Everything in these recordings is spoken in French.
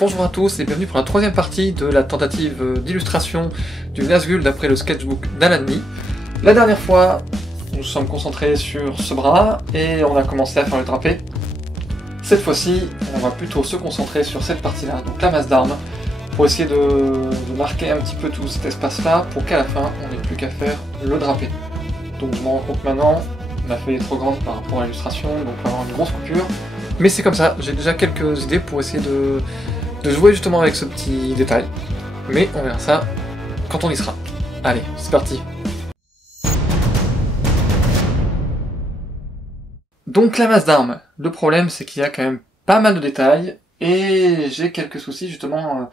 Bonjour à tous et bienvenue pour la troisième partie de la tentative d'illustration du Nazgûl d'après le sketchbook d'Alan Lee. La dernière fois, nous sommes concentrés sur ce bras et on a commencé à faire le drapé. Cette fois-ci, on va plutôt se concentrer sur cette partie-là, donc la masse d'armes, pour essayer de marquer un petit peu tout cet espace-là pour qu'à la fin, on n'ait plus qu'à faire le drapé. Donc je me rends compte maintenant, ma feuille est trop grande par rapport à l'illustration, donc on va avoir une grosse coupure. Mais c'est comme ça, j'ai déjà quelques idées pour essayer de jouer justement avec ce petit détail. Mais on verra ça quand on y sera. Allez, c'est parti. Donc la masse d'armes. Le problème c'est qu'il y a quand même pas mal de détails, et j'ai quelques soucis justement.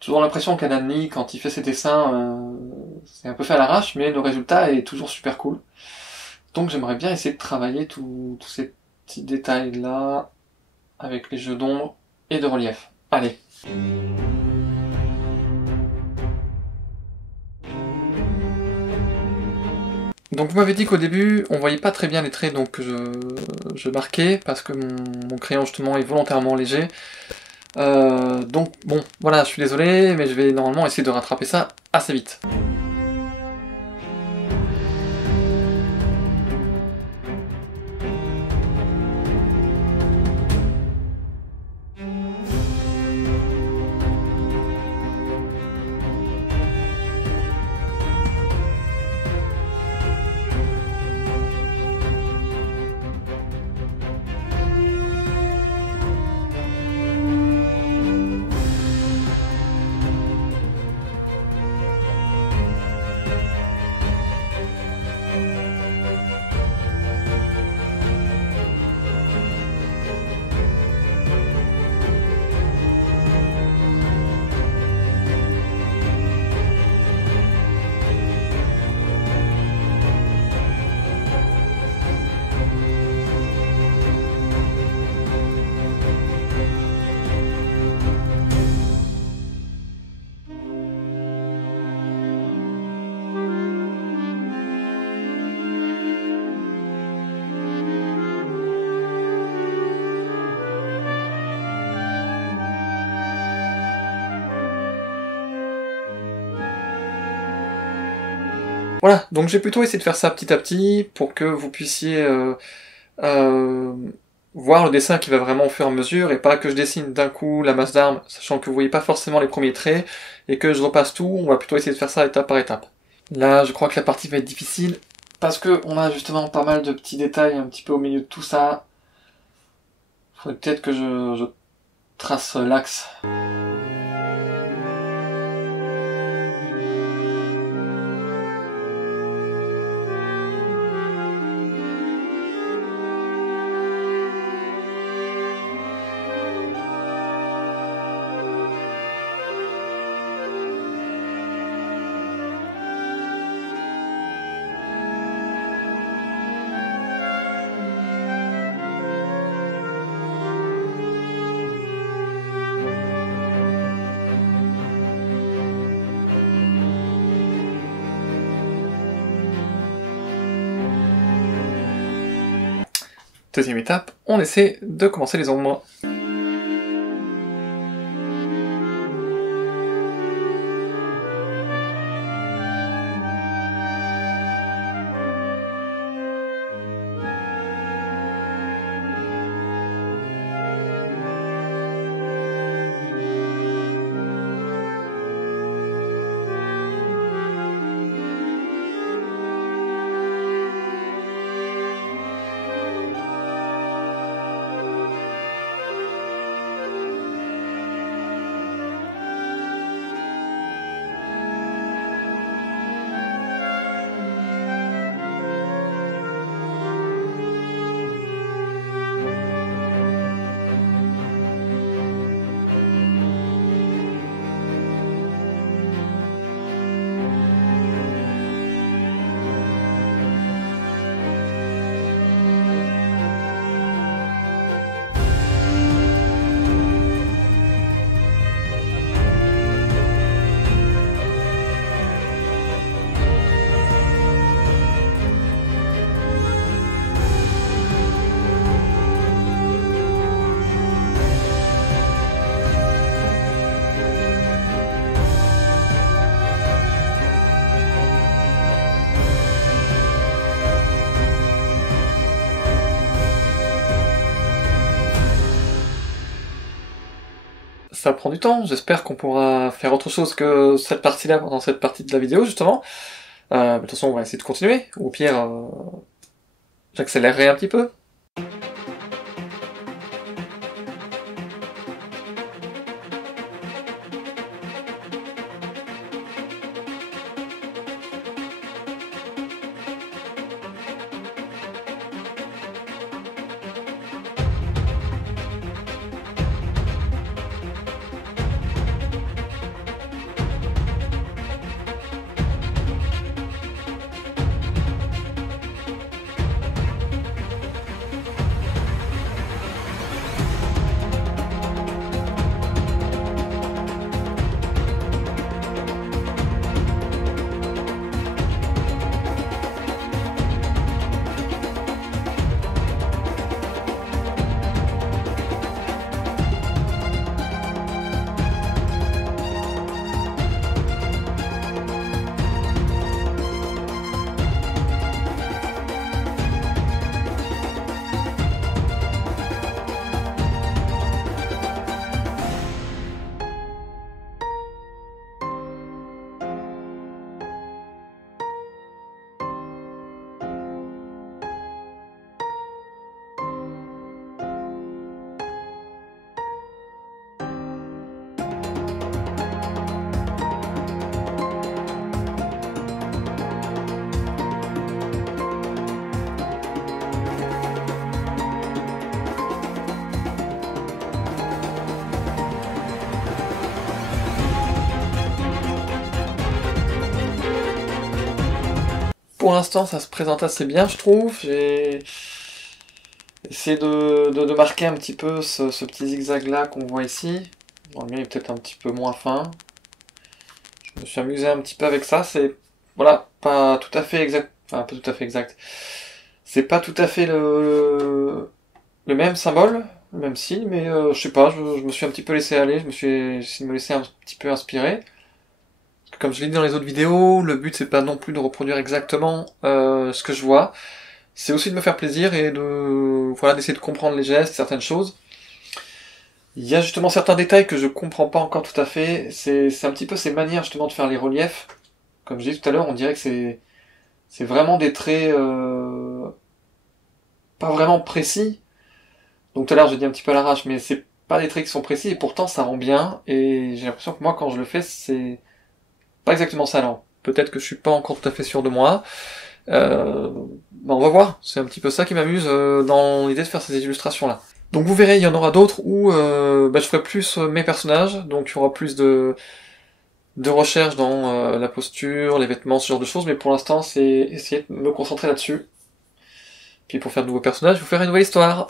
Toujours l'impression qu'Alan Lee, quand il fait ses dessins, c'est un peu fait à l'arrache, mais le résultat est toujours super cool. Donc j'aimerais bien essayer de travailler tous ces petits détails là, avec les jeux d'ombre et de relief. Allez. Donc vous m'avez dit qu'au début on voyait pas très bien les traits donc que je marquais parce que mon crayon justement est volontairement léger. Donc bon voilà, je suis désolé mais je vais normalement essayer de rattraper ça assez vite. Voilà, donc j'ai plutôt essayé de faire ça petit à petit pour que vous puissiez voir le dessin qui va vraiment au fur et à mesure et pas que je dessine d'un coup la masse d'armes, sachant que vous voyez pas forcément les premiers traits et que je repasse tout. On va plutôt essayer de faire ça étape par étape. Là, je crois que la partie va être difficile parce que on a justement pas mal de petits détails un petit peu au milieu de tout ça. Faudrait peut-être que je trace l'axe. Deuxième étape, on essaie de commencer les ombres. ça prend du temps. J'espère qu'on pourra faire autre chose que cette partie-là pendant cette partie de la vidéo, justement. De toute façon, on va essayer de continuer. Ou au pire, j'accélérerai un petit peu. Pour l'instant, ça se présente assez bien, je trouve. J'ai essayé de marquer un petit peu ce petit zigzag-là qu'on voit ici. Bon, le mien est peut-être un petit peu moins fin. Je me suis amusé un petit peu avec ça. C'est, voilà, pas tout à fait exact. Enfin, pas tout à fait exact. C'est pas tout à fait le même symbole, le même signe, mais je sais pas, je me suis un petit peu laissé aller. J'ai essayé de me laisser un petit peu inspirer. Comme je l'ai dit dans les autres vidéos, le but c'est pas non plus de reproduire exactement ce que je vois, c'est aussi de me faire plaisir et d'essayer de comprendre les gestes, certaines choses. Il y a justement certains détails que je comprends pas encore tout à fait, c'est un petit peu ces manières justement de faire les reliefs. Comme je disais tout à l'heure, on dirait que c'est vraiment des traits pas vraiment précis. Donc tout à l'heure j'ai dit un petit peu à l'arrache, mais c'est pas des traits qui sont précis et pourtant ça rend bien, et j'ai l'impression que moi quand je le fais c'est pas exactement ça, non. Peut-être que je suis pas encore tout à fait sûr de moi. On va voir. C'est un petit peu ça qui m'amuse dans l'idée de faire ces illustrations-là. Donc vous verrez, il y en aura d'autres où je ferai plus mes personnages, donc il y aura plus de recherche dans la posture, les vêtements, ce genre de choses, mais pour l'instant c'est essayer de me concentrer là-dessus. Puis pour faire de nouveaux personnages, je vous ferai une nouvelle histoire.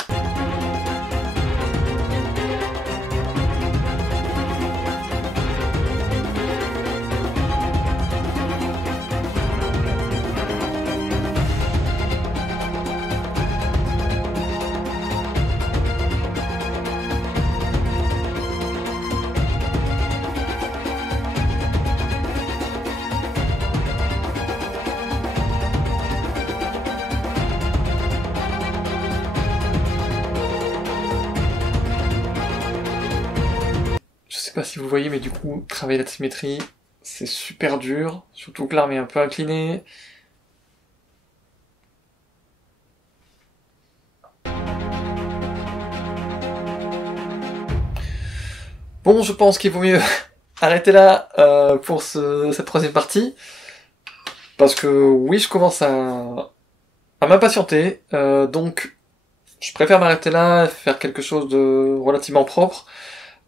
Je sais pas si vous voyez, mais du coup, travailler la symétrie, c'est super dur, surtout que l'arme est un peu inclinée. Bon, je pense qu'il vaut mieux arrêter là pour cette troisième partie, parce que oui, je commence à m'impatienter, donc je préfère m'arrêter là, faire quelque chose de relativement propre,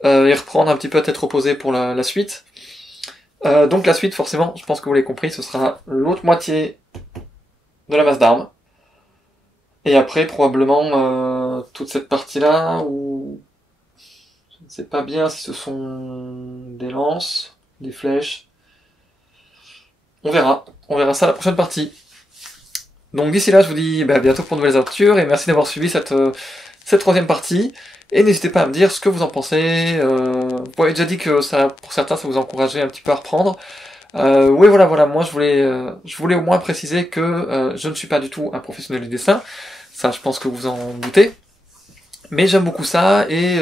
et reprendre un petit peu à tête reposée pour la suite. Donc la suite, forcément, je pense que vous l'avez compris, ce sera l'autre moitié de la masse d'armes. Et après, probablement, toute cette partie-là, où je ne sais pas bien si ce sont des lances, des flèches. On verra ça la prochaine partie. Donc d'ici là, je vous dis à bientôt pour de nouvelles aventures, et merci d'avoir suivi cette troisième partie. Et n'hésitez pas à me dire ce que vous en pensez. Vous avez déjà dit que ça, pour certains, ça vous encourageait un petit peu à reprendre. Oui, voilà, moi je voulais au moins préciser que je ne suis pas du tout un professionnel du dessin. Ça, je pense que vous en doutez. Mais j'aime beaucoup ça, et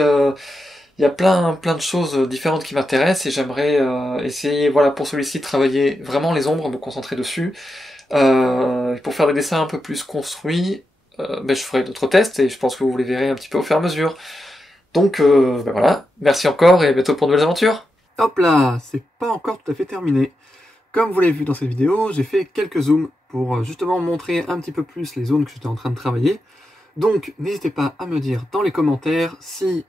Il y a plein de choses différentes qui m'intéressent et j'aimerais essayer, voilà, pour celui-ci, de travailler vraiment les ombres, me concentrer dessus. Pour faire des dessins un peu plus construits, je ferai d'autres tests et je pense que vous les verrez un petit peu au fur et à mesure. Donc voilà, merci encore et à bientôt pour de nouvelles aventures. Hop là, c'est pas encore tout à fait terminé. Comme vous l'avez vu dans cette vidéo, j'ai fait quelques zooms pour justement montrer un petit peu plus les zones que j'étais en train de travailler. Donc n'hésitez pas à me dire dans les commentaires si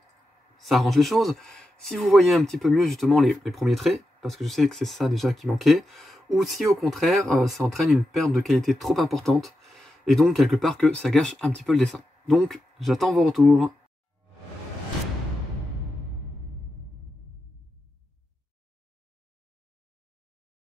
ça arrange les choses, si vous voyez un petit peu mieux justement les premiers traits, parce que je sais que c'est ça déjà qui manquait, ou si au contraire ça entraîne une perte de qualité trop importante, et donc quelque part que ça gâche un petit peu le dessin. Donc j'attends vos retours.